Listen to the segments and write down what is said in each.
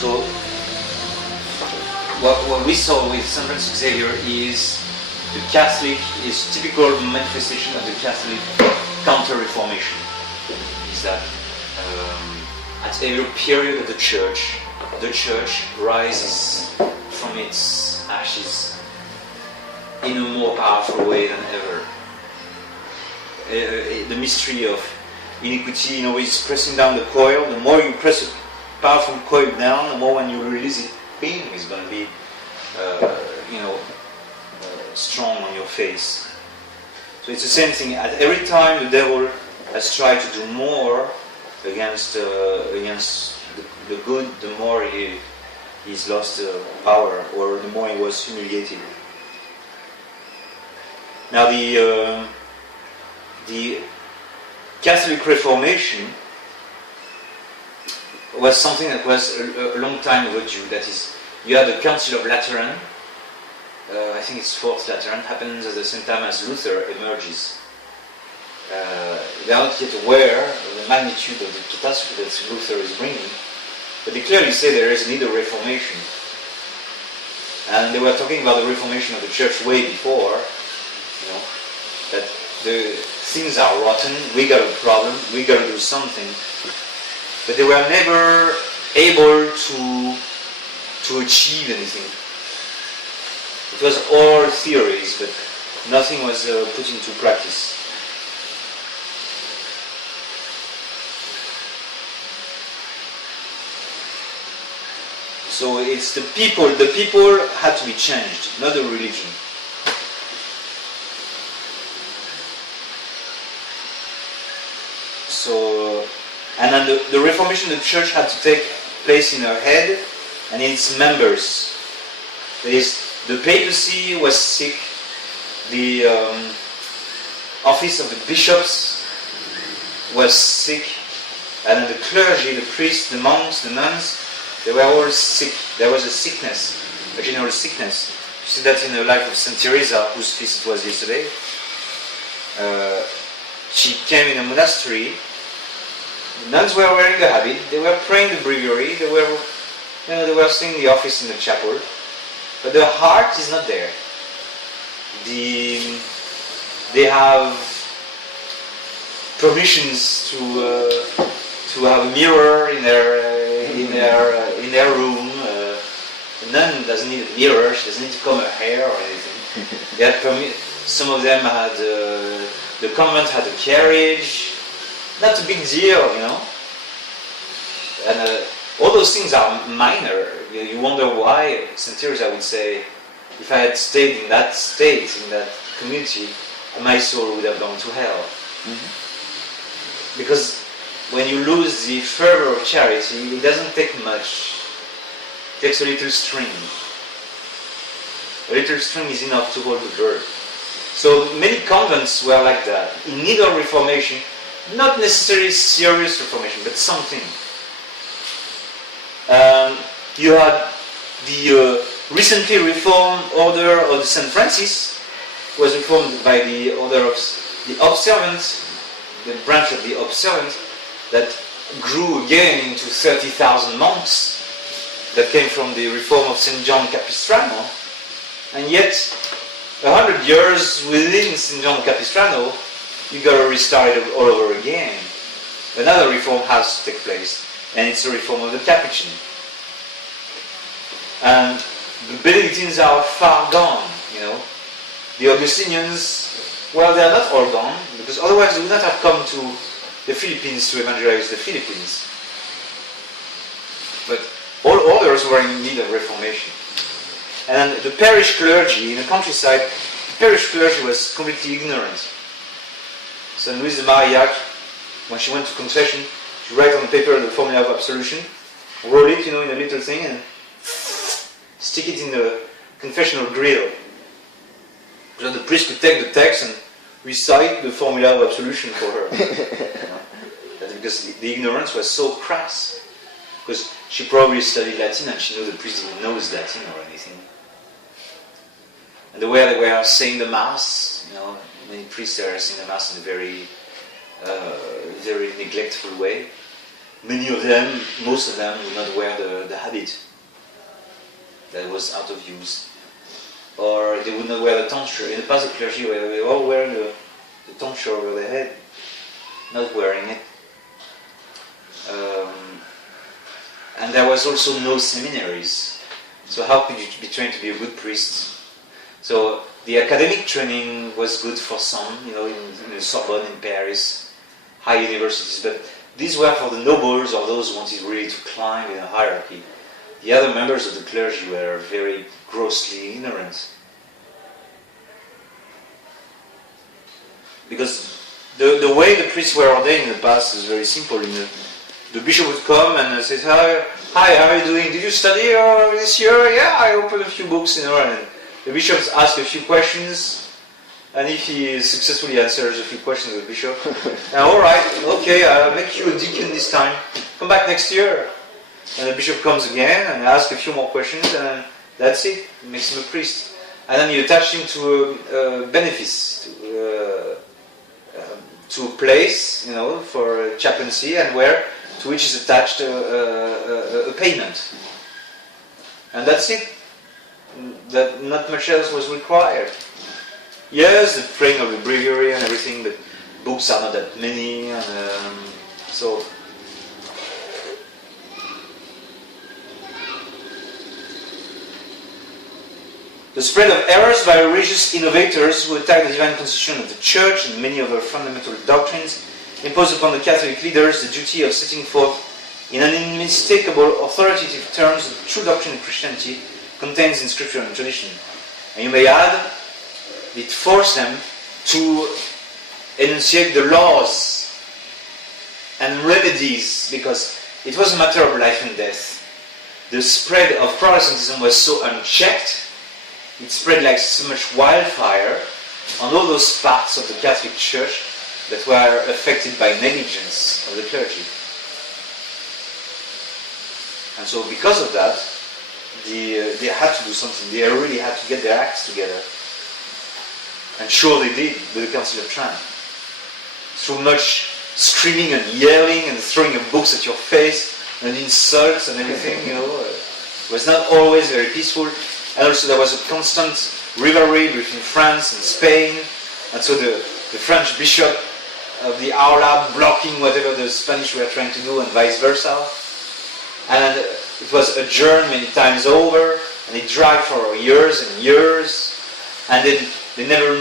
So what we saw with St. Francis Xavier is the Catholic is typical manifestation of the Catholic counter-reformation. Is that at every period of the church rises from its ashes in a more powerful way than ever. The mystery of iniquity, is pressing down the coil. The more you press a powerful coil down, the more when you release it, bing, is going to be, strong on your face. So it's the same thing. At every time the devil has tried to do more against the good, the more he's lost power, or the more he was humiliated. Now the Catholic Reformation was something that was a long time overdue. That is, you had the Council of Lateran. I think it's Fourth Lateran, happens at the same time as Luther emerges. They are not yet aware of the magnitude of the catastrophe that Luther is bringing, but they clearly say there is need of reformation. And they were talking about the reformation of the church way before, that the things are rotten, we got a problem, we got to do something. But they were never able to achieve anything. It was all theories, but nothing was put into practice. So it's the people had to be changed, not the religion. So, and then the Reformation of the Church had to take place in her head and in its members. That is, the papacy was sick, the office of the bishops was sick, and the clergy, the priests, the monks, the nuns, they were all sick. There was a sickness, a general sickness. You see that in the life of Saint Teresa, whose feast was yesterday. She came in a monastery. The nuns were wearing the habit. They were praying the breviary. They were singing the office in the chapel. But the heart is not there. They have permissions to have a mirror in their room. A nun doesn't need a mirror. She doesn't need to comb her hair or anything. They had some of them had the convent had a carriage. Not a big deal, And all those things are minor. You wonder why St. Teresa would say, if I had stayed in that state, in that community, my soul would have gone to hell. Mm-hmm. Because when you lose the fervor of charity, it doesn't take much. It takes a little string. A little string is enough to hold the bird. So many convents were like that, in need of reformation, not necessarily serious reformation, but something. You had the recently reformed order of St. Francis, was reformed by the order of the Observant, the branch of the Observant, that grew again into 30,000 monks, that came from the reform of St. John Capistrano, and yet 100 years within St. John Capistrano, you got to restart it all over again. Another reform has to take place, and it's the reform of the Capuchin. And the Benedictines are far gone, The Augustinians, well, they are not all gone, because otherwise they would not have come to the Philippines to evangelize the Philippines. But all others were in need of reformation. And the parish clergy in the countryside, the parish clergy was completely ignorant. So Louise de Marillac, when she went to confession, she wrote on paper the formula of absolution, roll it, in a little thing, and stick it in the confessional grill. So the priest could take the text and recite the formula of absolution for her. That's because the ignorance was so crass. Because she probably studied Latin and she knew the priest didn't know Latin or anything. And the way they were saying the Mass, many priests are saying the Mass in a very, very neglectful way. many of them, most of them, would not wear the habit that was out of use. Or they would not wear the tonsure. In the past, the clergy were all wearing the tonsure over their head, not wearing it. And there was also no seminaries. So how could you be trained to be a good priest? So the academic training was good for some, in the Sorbonne in Paris, high universities, but these were for the nobles or those who wanted really to climb in a hierarchy. The other members of the clergy were very grossly ignorant. Because the way the priests were ordained in the past is very simple. The bishop would come and say, "Hi, how are you doing? Did you study this year?" "Yeah, I opened a few books," and the bishop asks a few questions, and if he successfully answers a few questions of the bishop, "All right, okay, I'll make you a deacon this time. Come back next year." And the bishop comes again and asks a few more questions, and that's it. He makes him a priest. And then you attach him to a benefice, to a place, for a chaplaincy, and to which is attached a payment. And that's it. That not much else was required. Yes, the praying of the breviary and everything, but books are not that many, and so. The spread of errors by religious innovators who attack the divine constitution of the Church and many other fundamental doctrines imposed upon the Catholic leaders the duty of setting forth in unmistakable authoritative terms the true doctrine of Christianity contains in Scripture and tradition. And you may add, it forced them to enunciate the laws and remedies, because it was a matter of life and death. The spread of Protestantism was so unchecked, it spread like so much wildfire on all those parts of the Catholic Church that were affected by negligence of the clergy. And so because of that, they had to do something. They really had to get their acts together. And sure they did with the Council of Trent. Through much screaming and yelling and throwing of books at your face and insults and everything, it was not always very peaceful. And also there was a constant rivalry between France and Spain, and so the French bishop of the Aula blocking whatever the Spanish were trying to do, and vice versa. And it was adjourned many times over, and it dragged for years and years, and then they never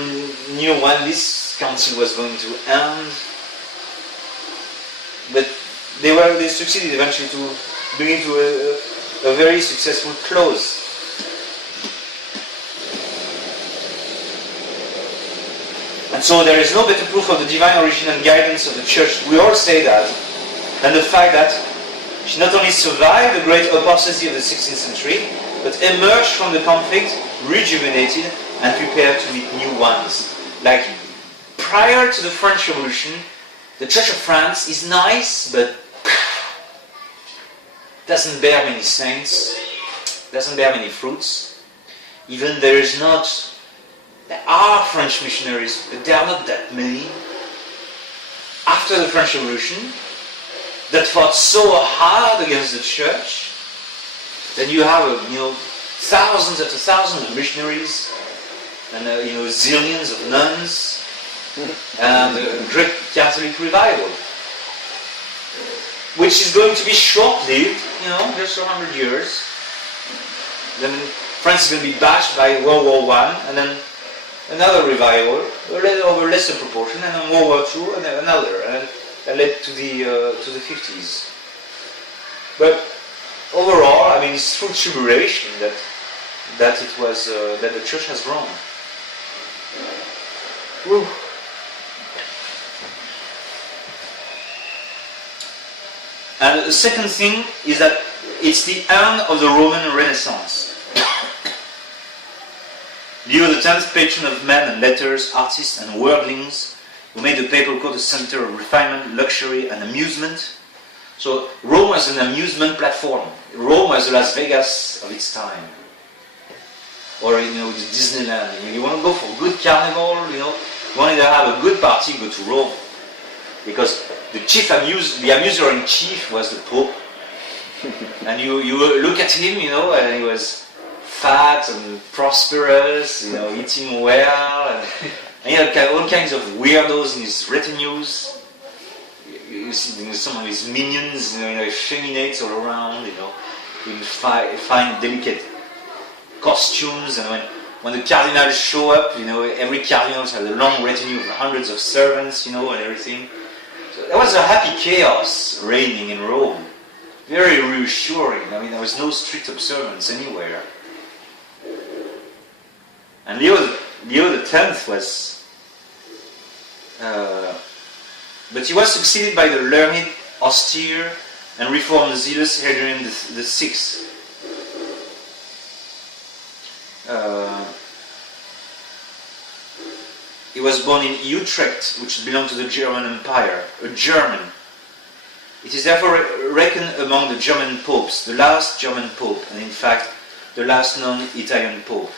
knew when this council was going to end. But they succeeded eventually to bring it to a very successful close. And so there is no better proof of the divine origin and guidance of the Church, we all say that, than the fact that she not only survived the great apostasy of the 16th century, but emerged from the conflict rejuvenated and prepared to meet new ones. Like, prior to the French Revolution, the Church of France is nice, but doesn't bear many saints, doesn't bear many fruits. Even there are French missionaries, but there are not that many. After the French Revolution, that fought so hard against the Church, then you have, thousands after thousands of missionaries, and zillions of nuns, and a great Catholic revival, which is going to be short-lived, just 100 years. Then France is going to be bashed by World War I, and then another revival, of a lesser proportion, and then World War II, and then another, and that led to the 50s. But overall, it's through tribulation that the Church has grown. Whew. And the second thing is that it's the end of the Roman Renaissance. Leo X, patron of men and letters, artists and worldlings, who made the papal court a center of refinement, luxury and amusement. So Rome was an amusement platform. Rome was the Las Vegas of its time. Or Disneyland. You want to go for a good carnival, you want to have a good party, go to Rome. because the amuser in chief was the Pope, and you look at him, and he was fat and prosperous, eating well, and he had all kinds of weirdos in his retinues. You see some of his minions, effeminates all around, in fine, delicate costumes, and when the cardinals show up, every cardinal has a long retinue of hundreds of servants, and everything. So there was a happy chaos reigning in Rome. Very reassuring. There was no strict observance anywhere. And Leo X was... but he was succeeded by the learned, austere, and reformed zealous Hadrian VI. He was born in Utrecht, which belonged to the German Empire, a German. It is therefore reckoned among the German popes, the last German pope, and in fact, the last non-Italian pope.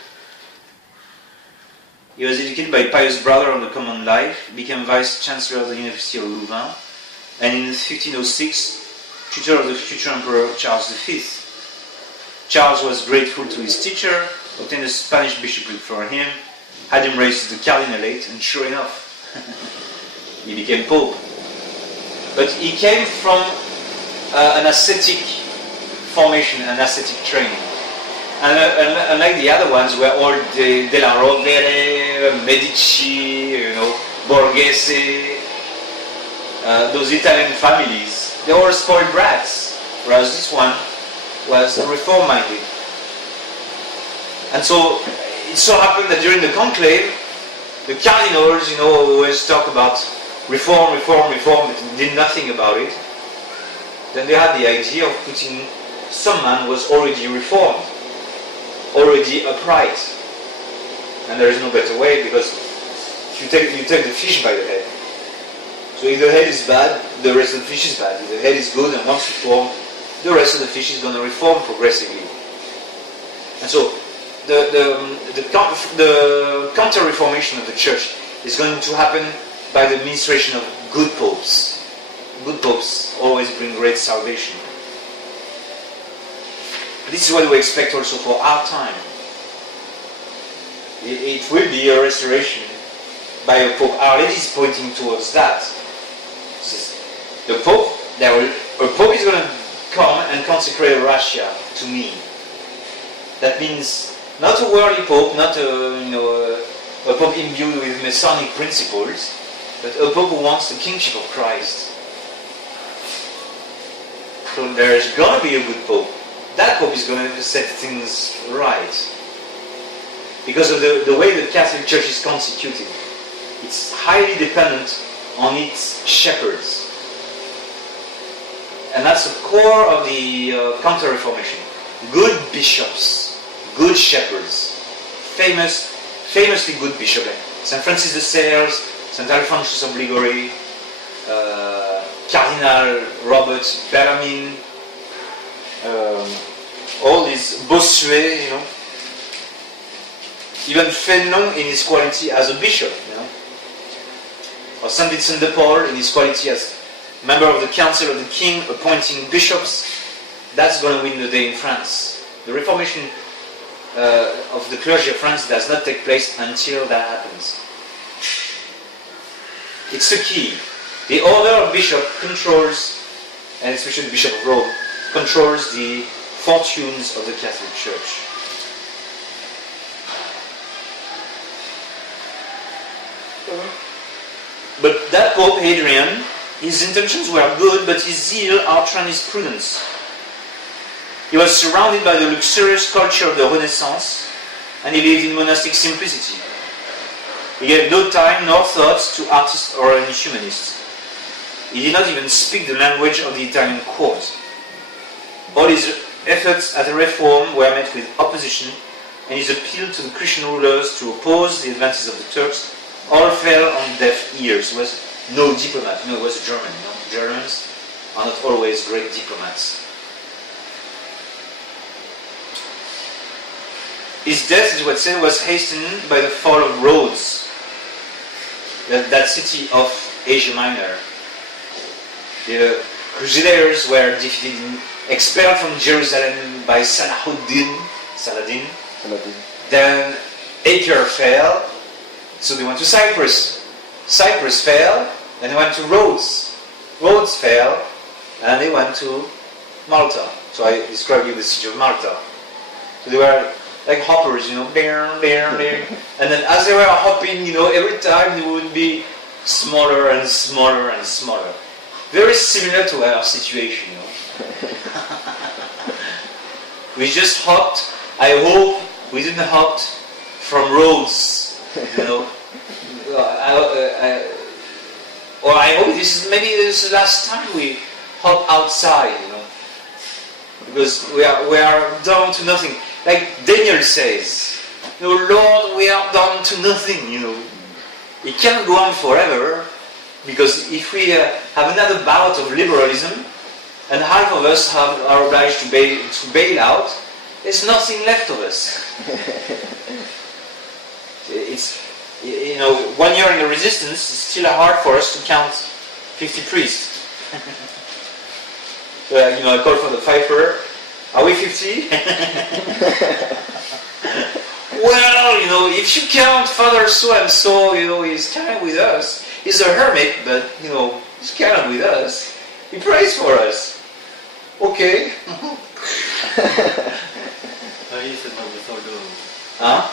He was educated by a pious brother on the common life, became vice-chancellor of the University of Louvain, and in 1506, tutor of the future Emperor Charles V. Charles was grateful to his teacher, obtained a Spanish bishopric for him, had him raised to the cardinalate, and sure enough, he became Pope. But he came from an ascetic formation, an ascetic training. And unlike the other ones, where all della Rovere, Medici, Borghese, those Italian families, they were spoiled brats, whereas this one was reform-minded. And so it so happened that during the conclave, the cardinals, always talk about reform, but did nothing about it. Then they had the idea of putting some man who was already reformed, already upright. And there is no better way, because you take the fish by the head. So if the head is bad, the rest of the fish is bad. If the head is good and wants to reform, the rest of the fish is going to reform progressively. And so the counter-reformation of the church is going to happen by the administration of good popes. Good popes always bring great salvation. This is what we expect also for our time. It will be a restoration by a pope. Our Lady is pointing towards that. The pope, a pope is going to come and consecrate Russia to me. That means not a worldly pope, not a pope imbued with Masonic principles, but a pope who wants the kingship of Christ. So there is going to be a good pope. That pope is going to set things right. Because of the way the Catholic Church is constituted. It's highly dependent on its shepherds. And that's the core of the Counter-Reformation. Good bishops, good shepherds, famously good bishops. St. Francis de Sales, St. Alphonsus of Liguori, Cardinal Robert Bellarmine, all these Bossuet, even Fénelon in his quality as a bishop, or St. Vincent de Paul in his quality as member of the Council of the King appointing bishops. That's going to win the day in France. The Reformation of the clergy of France does not take place until that happens. It's the key. The order of bishop controls, and especially the Bishop of Rome, controls the fortunes of the Catholic Church. But that Pope Hadrian, his intentions were good, but his zeal outran his prudence. He was surrounded by the luxurious culture of the Renaissance, and he lived in monastic simplicity. He gave no time nor thoughts to artists or any humanists. He did not even speak the language of the Italian court. All his efforts at reform were met with opposition, and his appeal to the Christian rulers to oppose the advances of the Turks all fell on deaf ears. He was no diplomat. He was a German. Germans are not always great diplomats. His death, as was said, was hastened by the fall of Rhodes, that city of Asia Minor. The Crusaders were defeated, expelled from Jerusalem by Saladin. Then Acre fell, so they went to Cyprus. Cyprus fell, then they went to Rhodes. Rhodes fell, and they went to Malta. So I described you the siege of Malta. So they were like hoppers, and then as they were hopping, every time they would be smaller and smaller and smaller. Very similar to our situation, We just hopped. I hope we didn't hop from Rhodes, or I hope this is the last time we hop outside, because we are down to nothing. Like Daniel says, Lord, we are down to nothing, It can't go on forever, because if we have another bout of liberalism, and half of us are obliged to bail out, there's nothing left of us. It's 1 year in the resistance, it's still hard for us to count 50 priests. So, I call for the fifer. Are we 50? Well, if you count Father so and so, he's kind of with us. He's a hermit, but he's kind of with us. He prays for us. Okay. Huh?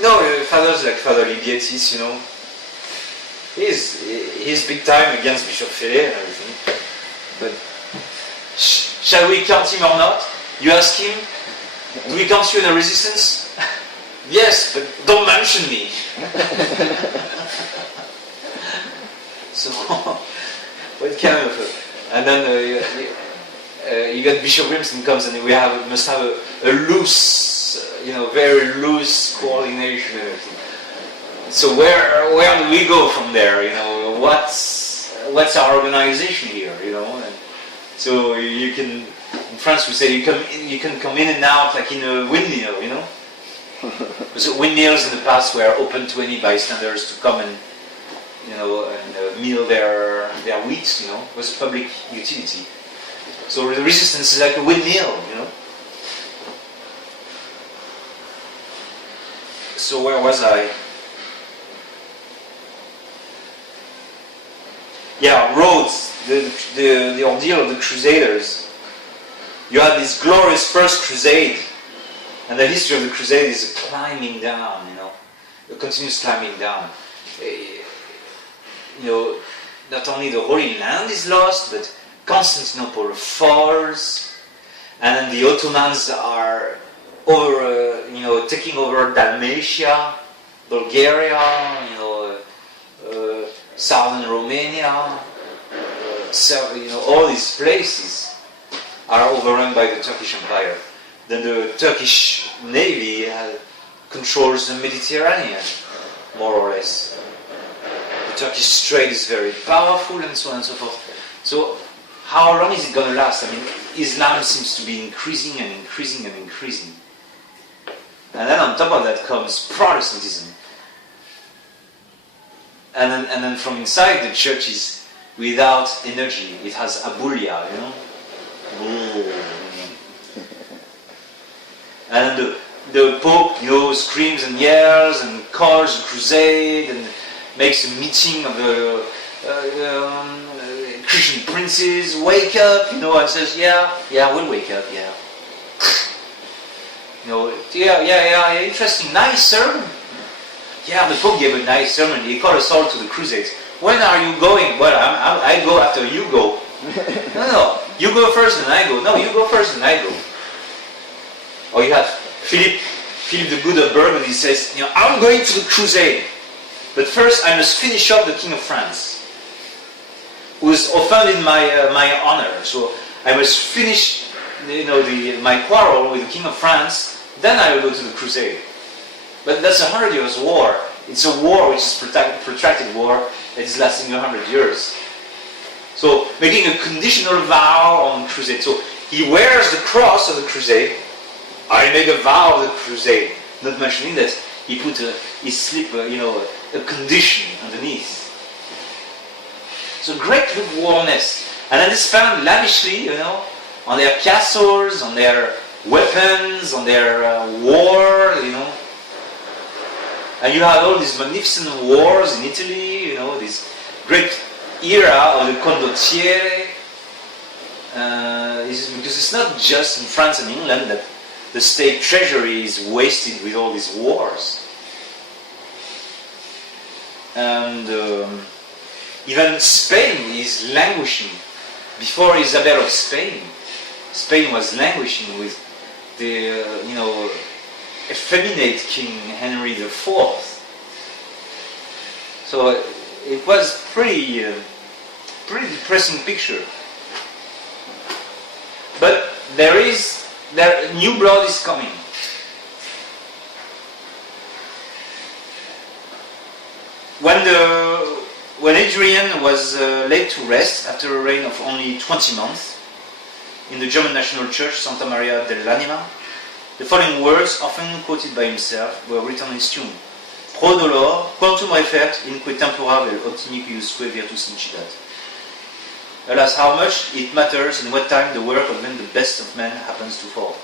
No, fathers like Father Libietis, he's big time against Bishop Fele and everything. But shall we count him or not? You ask him, do we count you in the resistance? Yes, but don't mention me. So, what kind of... And then you got Bishop Grimston comes and we must have a loose, very loose coordination and everything. So where do we go from there? What's our organization here? And so you can, in France we say you can come in and out like in a windmill, Because windmills in the past were open to any bystanders to come and mill their wheat, It was a public utility. So the resistance is like a windmill, So where was I? Yeah, Rhodes, the ordeal of the Crusaders. You had this glorious first crusade, and the history of the crusade is climbing down, a continuous climbing down. Not only the Holy Land is lost, but Constantinople falls, and then the Ottomans are taking over Dalmatia, Bulgaria, southern Romania. All these places are overrun by the Turkish Empire. Then the Turkish Navy controls the Mediterranean, more or less. The Turkish trade is very powerful, and so on and so forth. So, how long is it going to last? Islam seems to be increasing and increasing and increasing. And then on top of that comes Protestantism. And then from inside the church is without energy. It has abulia, And the Pope, screams and yells and calls a crusade and makes a meeting of the Christian princes. Wake up, and says, yeah, we'll wake up, yeah. Yeah, interesting, nice sermon. Yeah, the Pope gave a nice sermon. He called us all to the crusades. When are you going? Well, I go after you go. No, you go first and I go. No, you go first and I go. Or you have Philip the Good of Burgundy says, I'm going to the crusade, but first I must finish up the King of France, who has offended my honor. So I must finish, my quarrel with the King of France. Then I will go to the crusade. But that's 100 years war. It's a war which is protracted war that is lasting 100 years. So making a conditional vow on crusade. So he wears the cross of the crusade. I make a vow of the crusade. Not mentioning that he put he slip a condition underneath. It's a great lukewarmness. And then it's found lavishly, on their castles, on their weapons, on their war, And you have all these magnificent wars in Italy, this great era of the condottiere. Because it's not just in France and England that the state treasury is wasted with all these wars. And even Spain is languishing. Before Isabel of Spain, Spain was languishing with the, effeminate King Henry IV. So it was pretty depressing picture. But new blood is coming. When Adrian was laid to rest after a reign of only 20 months in the German National Church Santa Maria dell'Anima, the following words, often quoted by himself, were written in his tomb: Pro dolor, quantum refert in que tempora vel optimiquiusque virtus incidat. Alas, how much it matters in what time the work of men, the best of men, happens to fall.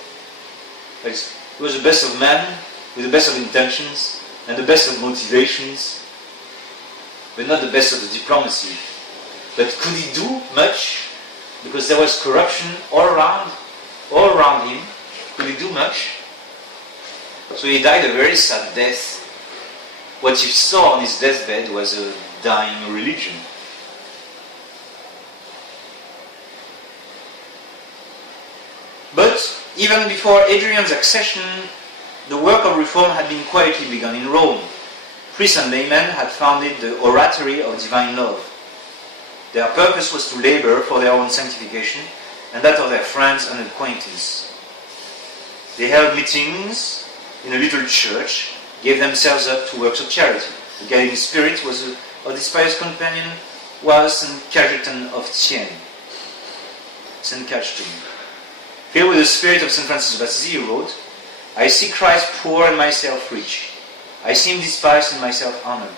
He was the best of men, with the best of intentions, and the best of motivations, but not the best of the diplomacy. But could he do much? Because there was corruption all around him. Could he do much? So he died a very sad death. What he saw on his deathbed was a dying religion. But even before Adrian's accession, the work of reform had been quietly begun in Rome. Priests and laymen had founded the Oratory of Divine Love. Their purpose was to labor for their own sanctification and that of their friends and acquaintances. They held meetings in a little church, gave themselves up to works of charity. The guiding spirit of this pious companion was Saint Cajetan of Thiene. Saint Cajetan. Filled with the spirit of Saint Francis of Assisi, he wrote, I see Christ poor and myself rich. I see him despised and myself honored.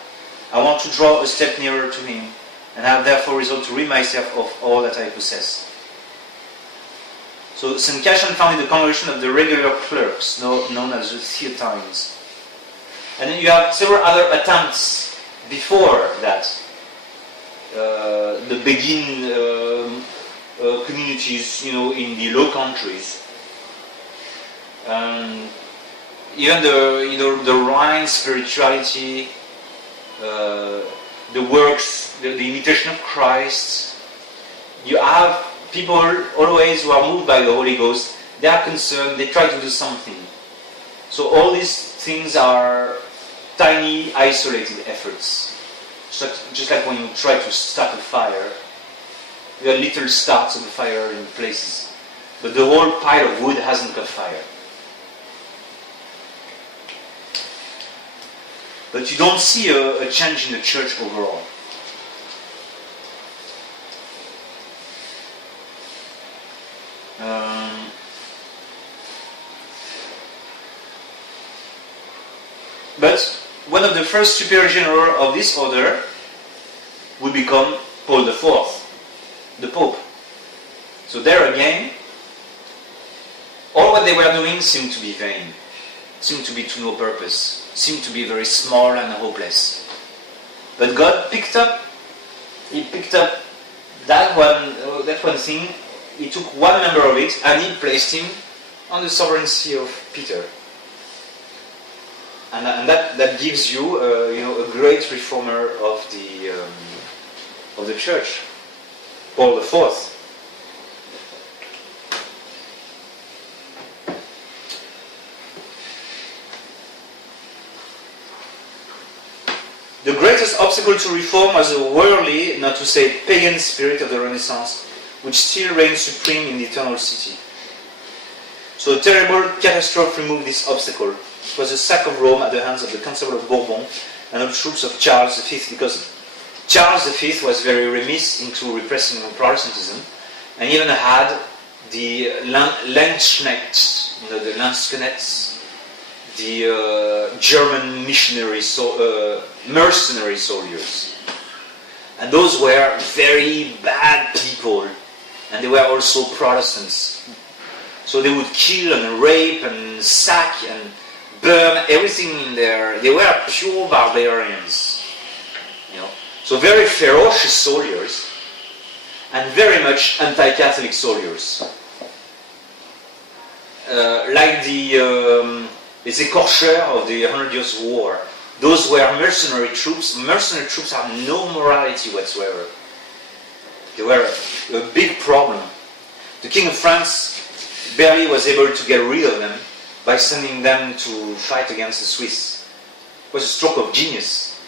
I want to draw a step nearer to him, and have therefore resolved to rid myself of all that I possess. So St. Cajetan founded the congregation of the regular clerks, known as the Theatines. And then you have several other attempts before that. The Beguine communities, in the Low Countries. Even the Rhine spirituality, the works, the imitation of Christ. You have people always who are moved by the Holy Ghost. They are concerned. They try to do something. So all these things are tiny, isolated efforts. Just like when you try to start a fire, there are little starts of the fire in places, but the whole pile of wood hasn't got fire. But you don't see a change in the church overall. But one of the first superior general of this order would become Paul IV, the Pope. So there again, all what they were doing seemed to be vain, seemed to be to no purpose, seemed to be very small and hopeless. But God picked up that one thing. He took one member of it and he placed him on the sovereignty of Peter. And that gives you, a great reformer of the church, Paul IV. The greatest obstacle to reform was the worldly, not to say pagan spirit of the Renaissance, which still reigns supreme in the eternal city. So a terrible catastrophe removed this obstacle. It was the sack of Rome at the hands of the Constable of Bourbon and of the troops of Charles V, because Charles V was very remiss into repressing Protestantism, and even had the Landsknechts, the Landsknechts, the German mercenary soldiers. And those were very bad people, and they were also Protestants. So they would kill and rape and sack and burn everything in there. They were pure barbarians, you know. So very ferocious soldiers, and very much anti-Catholic soldiers. Like the écorcheurs of the 100 Years' War. Those were mercenary troops. Mercenary troops have no morality whatsoever. They were a big problem. The King of France barely was able to get rid of them by sending them to fight against the Swiss. It was a stroke of genius,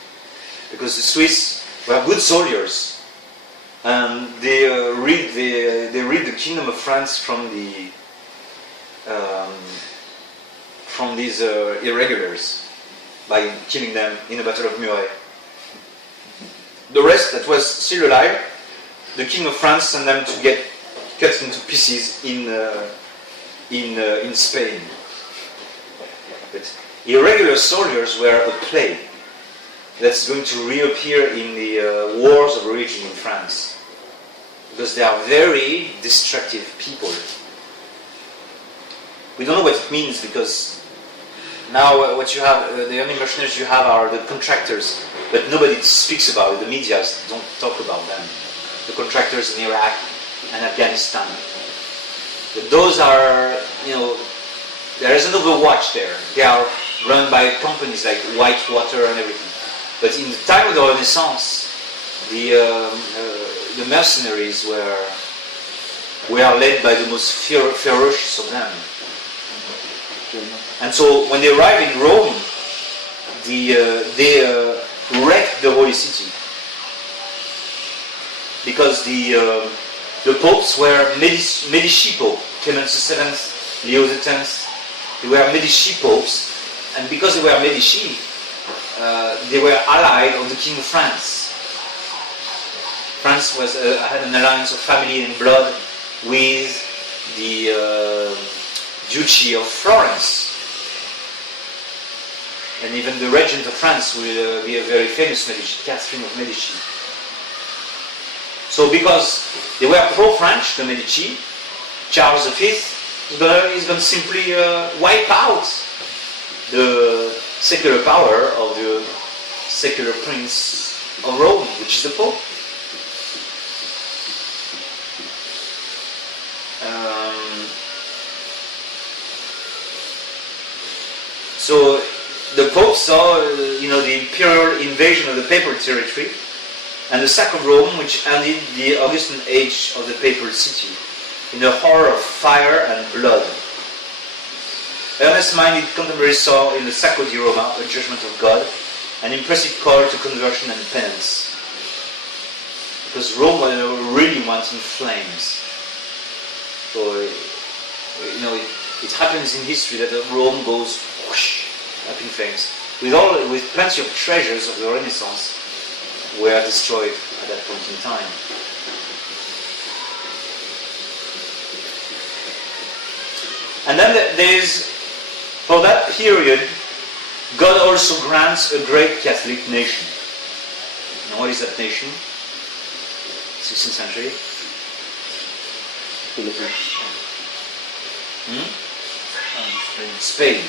because the Swiss were good soldiers, and they rid the Kingdom of France from these irregulars by killing them in the Battle of Muret. The rest that was still alive, the King of France sent them to get cut into pieces in Spain. But irregular soldiers were a plague that's going to reappear in the wars of religion in France, because they are very destructive people. We don't know what it means, because now what you have, the only mercenaries you have are the contractors, but nobody speaks about it. The media don't talk about them. The contractors in Iraq and Afghanistan. But those are, you know, there is an overwatch there. They are run by companies like Whitewater and everything. But in the time of the Renaissance, the mercenaries were led by the most ferocious of them. And so when they arrived in Rome, they wrecked the Holy City, because the popes were Medici Pope, Clement VII, Leo X. They were Medici popes, and because they were Medici, they were allied of the King of France. France had an alliance of family and blood with the Duchy of Florence. And even the regent of France will be a very famous Medici, Catherine of Medici. So because they were pro-French, the Medici, Charles V is going to simply wipe out the secular power of the secular prince of Rome, which is the Pope. So the Pope saw, the imperial invasion of the papal territory and the sack of Rome, which ended the Augustan age of the papal city in a horror of fire and blood. Earnest-minded contemporaries saw in the Sacco di Roma a judgment of God, an impressive call to conversion and penance. Because Rome was really wanting flames. So, it happens in history that Rome goes whoosh, up in flames. With plenty of treasures of the Renaissance were destroyed at that point in time. And then there's, for that period, God also grants a great Catholic nation. And what is that nation? 16th century? Spain.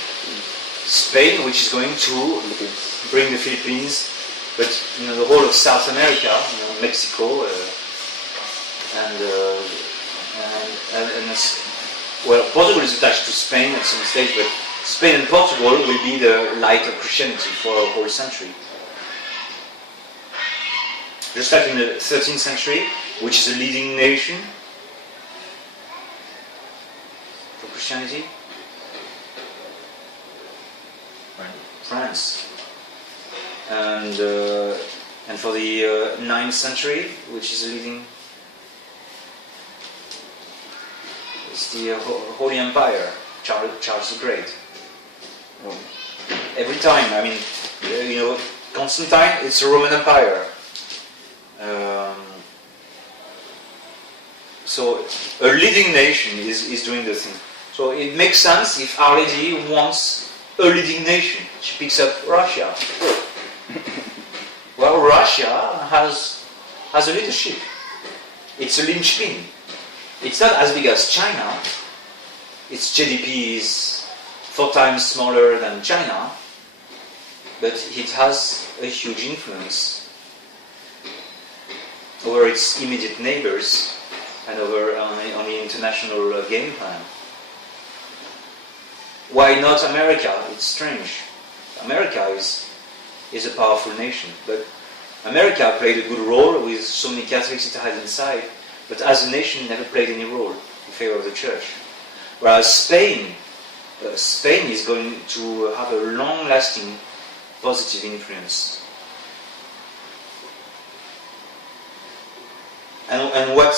Spain, which is going to bring the Philippines, but the whole of South America, Mexico, well, Portugal is attached to Spain at some stage, but Spain and Portugal will be the light of Christianity for a whole century. Just like in the 13th century, which is a leading nation for Christianity. France. And for the 9th century, which is a leading, it's the Holy Empire, Charles the Great. Every time, Constantine, it's a Roman Empire. So a leading nation is doing the thing. So it makes sense if Our Lady wants a leading nation. She picks up Russia. Well, Russia has has a leadership. It's a linchpin. It's not as big as China. Its GDP is 4 times smaller than China, but it has a huge influence over its immediate neighbors and over on the international game plan. Why not America? It's strange. America is a powerful nation, but America played a good role with so many Catholics it had inside, but as a nation never played any role in favor of the church. Whereas Spain is going to have a long-lasting positive influence. And what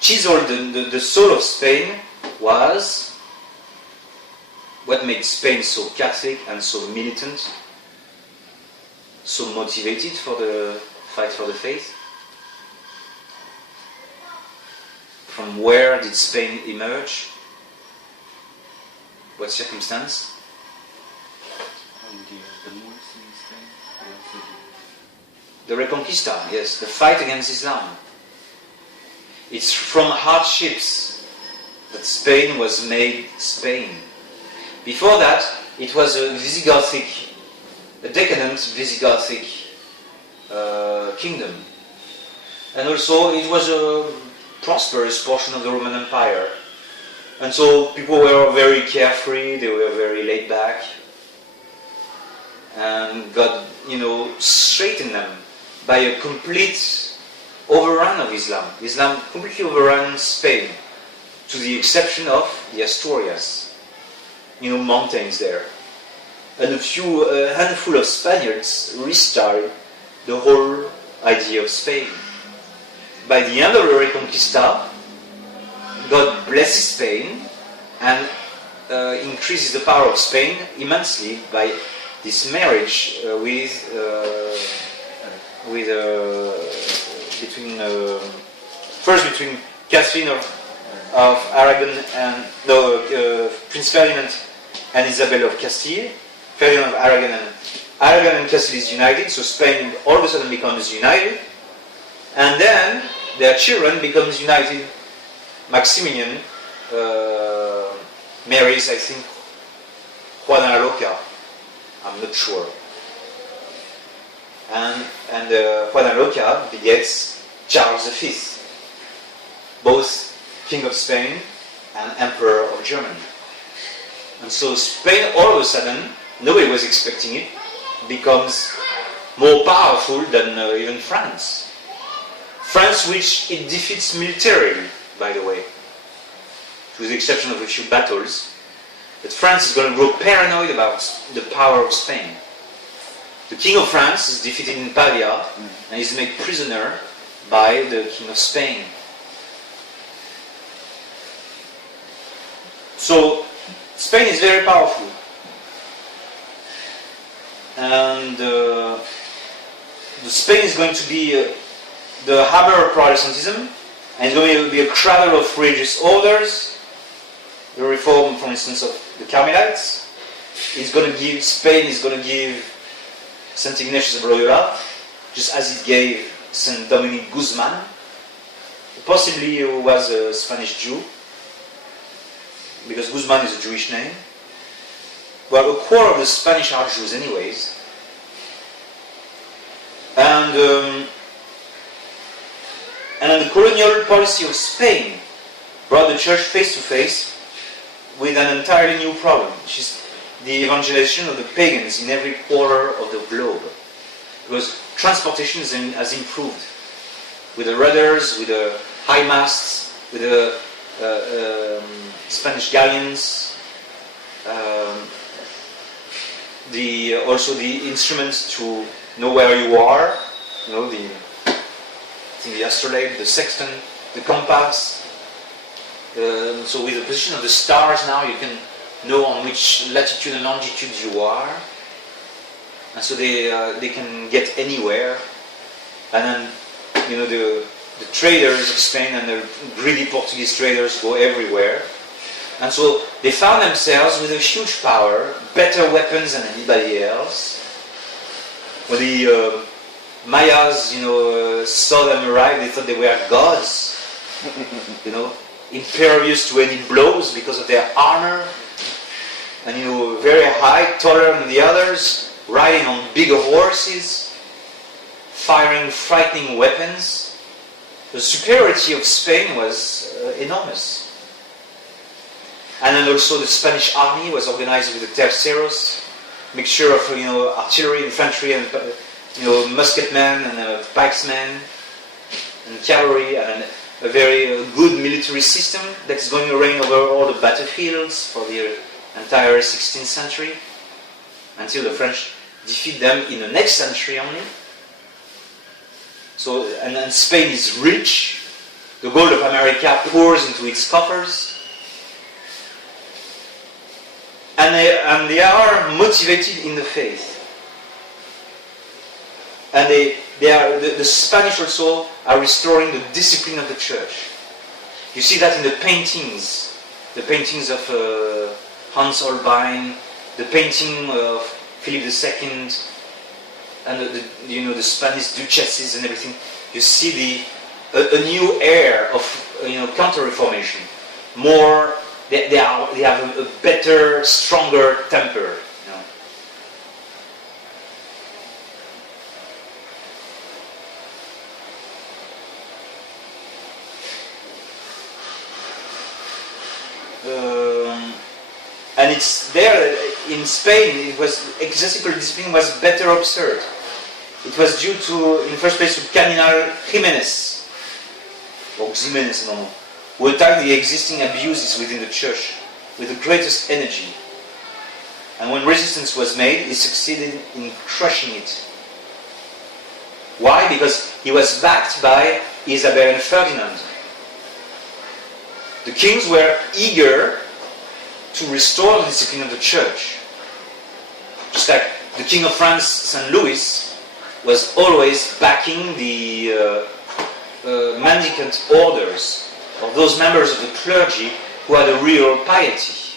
chiseled the soul of Spain was what made Spain so Catholic and so militant, so motivated for the fight for the faith. From where did Spain emerge? What circumstance? The Reconquista, yes, the fight against Islam. It's from hardships that Spain was made Spain. Before that, it was a Visigothic, a decadent Visigothic kingdom. And also it was a prosperous portion of the Roman Empire. And so people were very carefree, they were very laid back. And God, straightened them by a complete overrun of Islam. Islam completely overran Spain, to the exception of the Asturias, mountains there. And a handful of Spaniards restarted the whole idea of Spain. By the end of the Reconquista, God blesses Spain and increases the power of Spain immensely by this marriage between Catherine of Aragon and Prince Ferdinand and Isabel of Castile. Ferdinand of Aragon and Castile is united, so Spain all of a sudden becomes united, and then their children becomes united. Maximilian marries, I think, Juana Loca. I'm not sure. And Juana Loca begets Charles V, both King of Spain and Emperor of Germany. And so Spain, all of a sudden, nobody was expecting it, becomes more powerful than even France. France, which it defeats militarily, by the way, with the exception of a few battles. But France is going to grow paranoid about the power of Spain. The King of France is defeated in Pavia and is made prisoner by the King of Spain. So Spain is very powerful. And Spain is going to be the hammer of Protestantism, and it's going to be a cradle of religious orders. The reform, for instance, of the Carmelites. Spain is going to give St. Ignatius of Loyola, just as it gave St. Dominic Guzman, possibly who was a Spanish Jew, because Guzman is a Jewish name. Well, a quarter of the Spanish are Jews anyways. And the colonial policy of Spain brought the church face to face with an entirely new problem, which is the evangelization of the pagans in every quarter of the globe. Because transportation has improved. With the rudders, with the high masts, with the Spanish galleons, also the instruments to know where you are, the astrolabe, the sextant, the compass. So with the position of the stars now, you can know on which latitude and longitude you are, and so they can get anywhere. And then the traders of Spain and the greedy Portuguese traders go everywhere, and so they found themselves with a huge power, better weapons than anybody else. When the Mayas, saw them arrive, they thought they were gods, impervious to any blows because of their armor, and very high, taller than the others, riding on bigger horses, firing frightening weapons. The superiority of Spain was enormous. And then also the Spanish army was organized with the terceros, mixture of artillery, infantry, and musketmen and pikesmen and cavalry, and a very good military system that's going to reign over all the battlefields for the entire 16th century, until the French defeat them in the next century only. So, and Spain is rich. The gold of America pours into its coffers. And they are motivated in the faith. And the Spanish also are restoring the discipline of the church. You see that in the paintings of Hans Holbein, the painting of Philip II, and the Spanish duchesses and everything. You see a new air of counter-reformation. More, they have a better, stronger temper. And it's there in Spain. It was ecclesiastical discipline was better observed. It was due to, in the first place, to Cardinal Jimenez, or Ximenez, who attacked the existing abuses within the church with the greatest energy. And when resistance was made, he succeeded in crushing it. Why? Because he was backed by Isabel and Ferdinand. The kings were eager to restore the discipline of the church. Just like the King of France, St. Louis, was always backing the mendicant orders of those members of the clergy who had a real piety.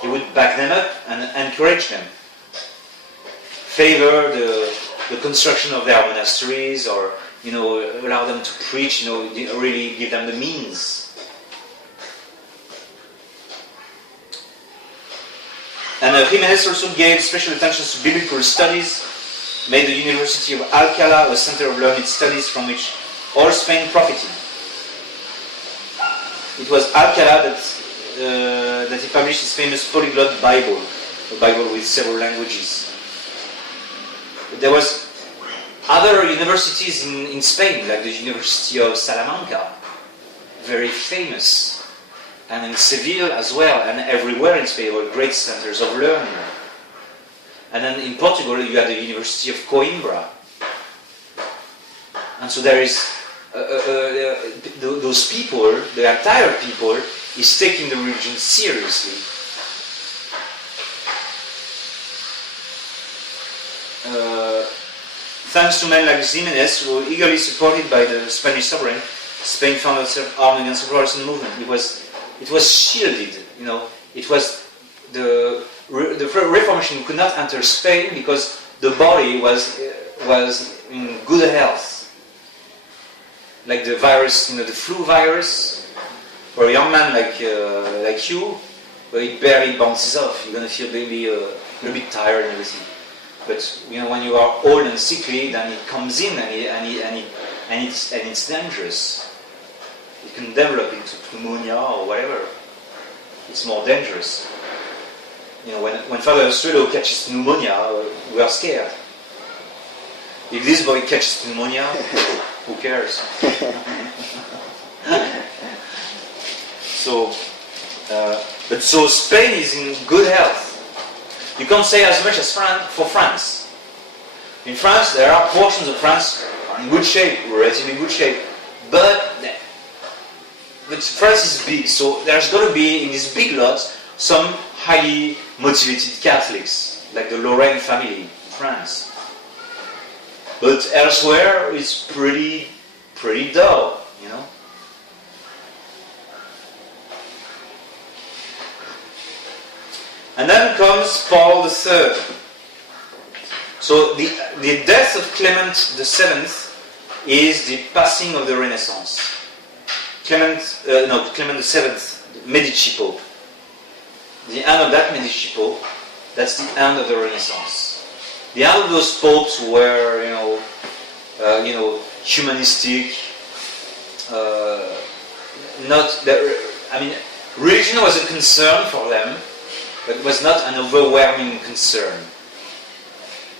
He would back them up and encourage them. Favor the construction of their monasteries, or allow them to preach, really give them the means. And Jimenez also gave special attention to biblical studies, made the University of Alcalá a center of learned studies from which all Spain profited. It was Alcalá that he published his famous polyglot Bible, a Bible with several languages. There was other universities in Spain, like the University of Salamanca, very famous. And in Seville as well, and everywhere in Spain were great centers of learning. And then in Portugal you had the University of Coimbra. And so there is, those people, the entire people, is taking the religion seriously. Thanks to men like Ximenez, who were eagerly supported by the Spanish sovereign, Spain found itself armed against the Protestant movement. It was shielded, It was the Reformation could not enter Spain because the body was in good health. Like the virus, the flu virus, for a young man like you, where it barely bounces off. You're gonna feel maybe a little bit tired and everything. But when you are old and sickly, then it comes in and it's dangerous. It can develop into pneumonia or whatever. It's more dangerous. When Father Suelo catches pneumonia, we are scared. If this boy catches pneumonia, who cares? So Spain is in good health. You can't say as much as for France. In France, there are portions of France in good shape, relatively good shape, but France is big, so there's going to be, in these big lots, some highly motivated Catholics, like the Lorraine family in France. But elsewhere, it's pretty dull, And then comes Paul III. So the death of Clement VII is the passing of the Renaissance. Clement VII, Medici Pope. The end of that Medici Pope, that's the end of the Renaissance. The end of those popes were, humanistic. Religion was a concern for them, but it was not an overwhelming concern.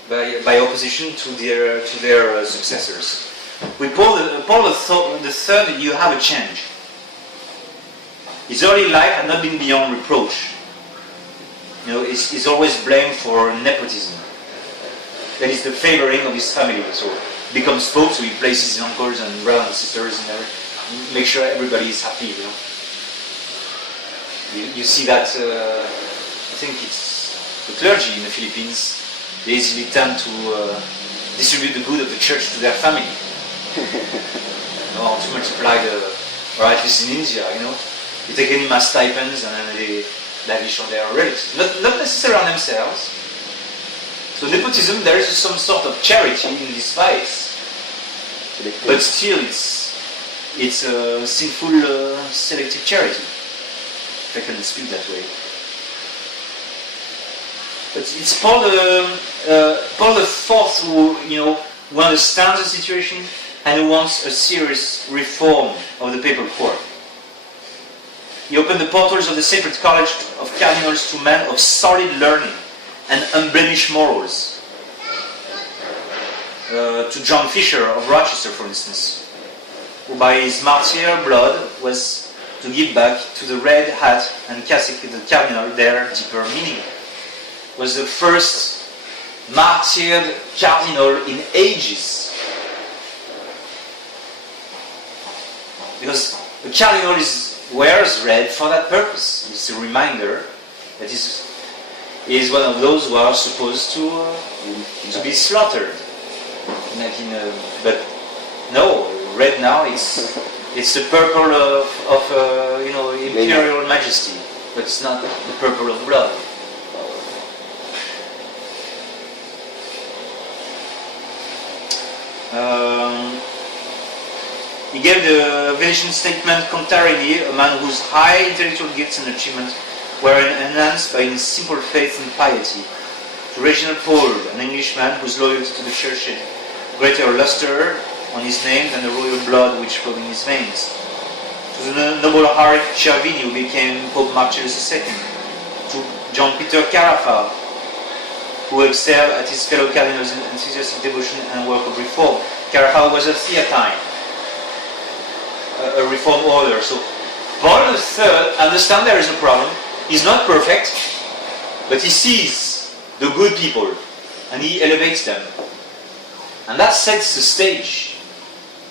By opposition to their successors. With Paul III, you have a change. His early life had not been beyond reproach. He's always blamed for nepotism. That is the favoring of his family. So he becomes pope, so he places his uncles and brothers and sisters and make sure everybody is happy. You see that. I think it's the clergy in the Philippines. They easily tend to distribute the good of the church to their family. To multiply or at least in India, you take any mass stipends and then they lavish on their relatives. Not necessarily on themselves. So nepotism, there is some sort of charity in this vice. But still it's a sinful selective charity, if I can speak that way. But it's Paul IV who understands the situation and who wants a serious reform of the papal court. He opened the portals of the Sacred College of Cardinals to men of solid learning and unblemished morals. To John Fisher of Rochester, for instance, who by his martyr blood was to give back to the red hat and cassock of the cardinal their deeper meaning. Was the first martyred cardinal in ages. Because the cardinal wears red for that purpose. It's a reminder that he is one of those who are supposed to be slaughtered. But no, red now it's the purple of imperial majesty, but it's not the purple of blood. He gave the Venetian statement Contarini, a man whose high intellectual gifts and achievements were enhanced by his simple faith and piety. To Reginald Pole, an Englishman whose loyalty to the church had greater luster on his name than the royal blood which flowed in his veins. To the noble Harry Cervini, who became Pope Marcellus II. To John Peter Carafa, who excelled at his fellow cardinals in enthusiastic devotion and work of reform. Carafa was a Theatine, a reform order. So Paul III understands there is a problem. He's not perfect, but he sees the good people and he elevates them. And that sets the stage.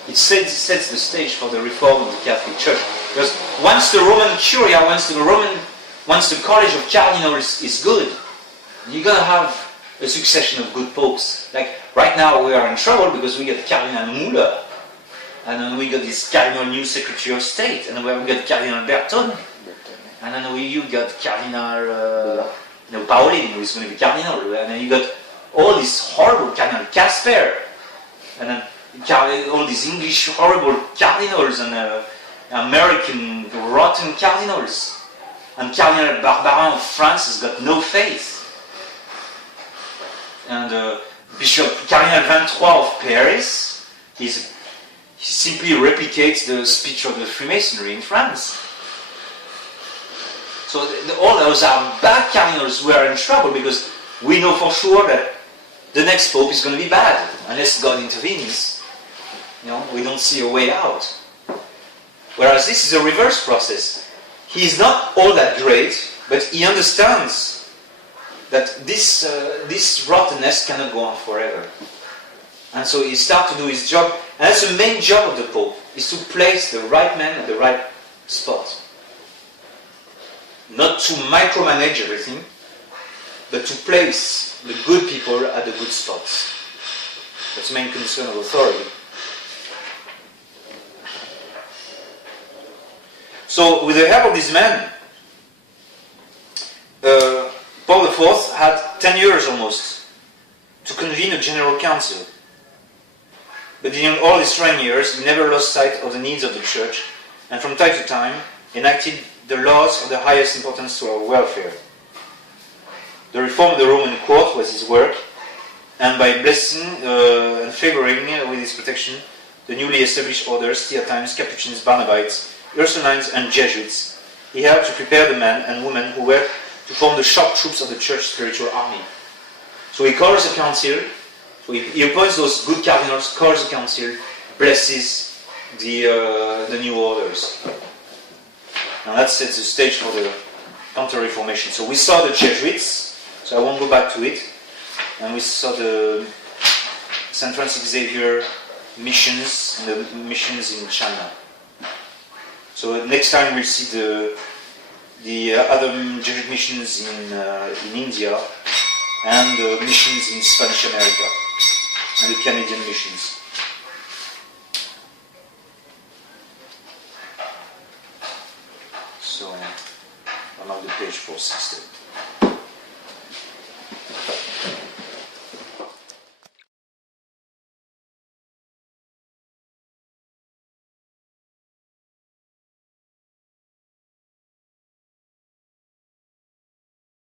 It sets the stage for the reform of the Catholic Church. Because once the Roman Curia, once the College of Cardinals is good, you're going to have a succession of good popes. Like right now we are in trouble because we got Cardinal Muller, and then we got this Cardinal new Secretary of State, and then we got Cardinal Berton, and then you got Cardinal Paolini, who is going to be Cardinal, and then you got all these horrible Cardinal Casper, and then all these English horrible cardinals and American rotten cardinals, and Cardinal Barbarin of France has got no faith. And Bishop Cardinal 23 of Paris, he simply replicates the speech of the Freemasonry in France. So all those are bad cardinals who are in trouble because we know for sure that the next pope is going to be bad unless God intervenes. We don't see a way out. Whereas this is a reverse process. He is not all that great, but he understands that this rottenness cannot go on forever. And so he starts to do his job, and that's the main job of the Pope, is to place the right man at the right spot. Not to micromanage everything, but to place the good people at the good spots. That's the main concern of authority. So with the help of these men, Paul IV had 10 years almost to convene a general council. But during all his reign years, he never lost sight of the needs of the Church, and from time to time enacted the laws of the highest importance to our welfare. The reform of the Roman court was his work, and by blessing and favoring with his protection the newly established orders, Theatines, Capuchins, Barnabites, Ursulines, and Jesuits, he helped to prepare the men and women who were to form the shock troops of the Church's spiritual army. So he calls a council, so he appoints those good cardinals, calls a council, blesses the new orders. And that sets the stage for the Counter-Reformation. So we saw the Jesuits, so I won't go back to it, and we saw the St. Francis Xavier missions and the missions in China. So next time we'll see the other Jesuit missions in India and the missions in Spanish America and the Canadian missions. So, I mark the page for 6.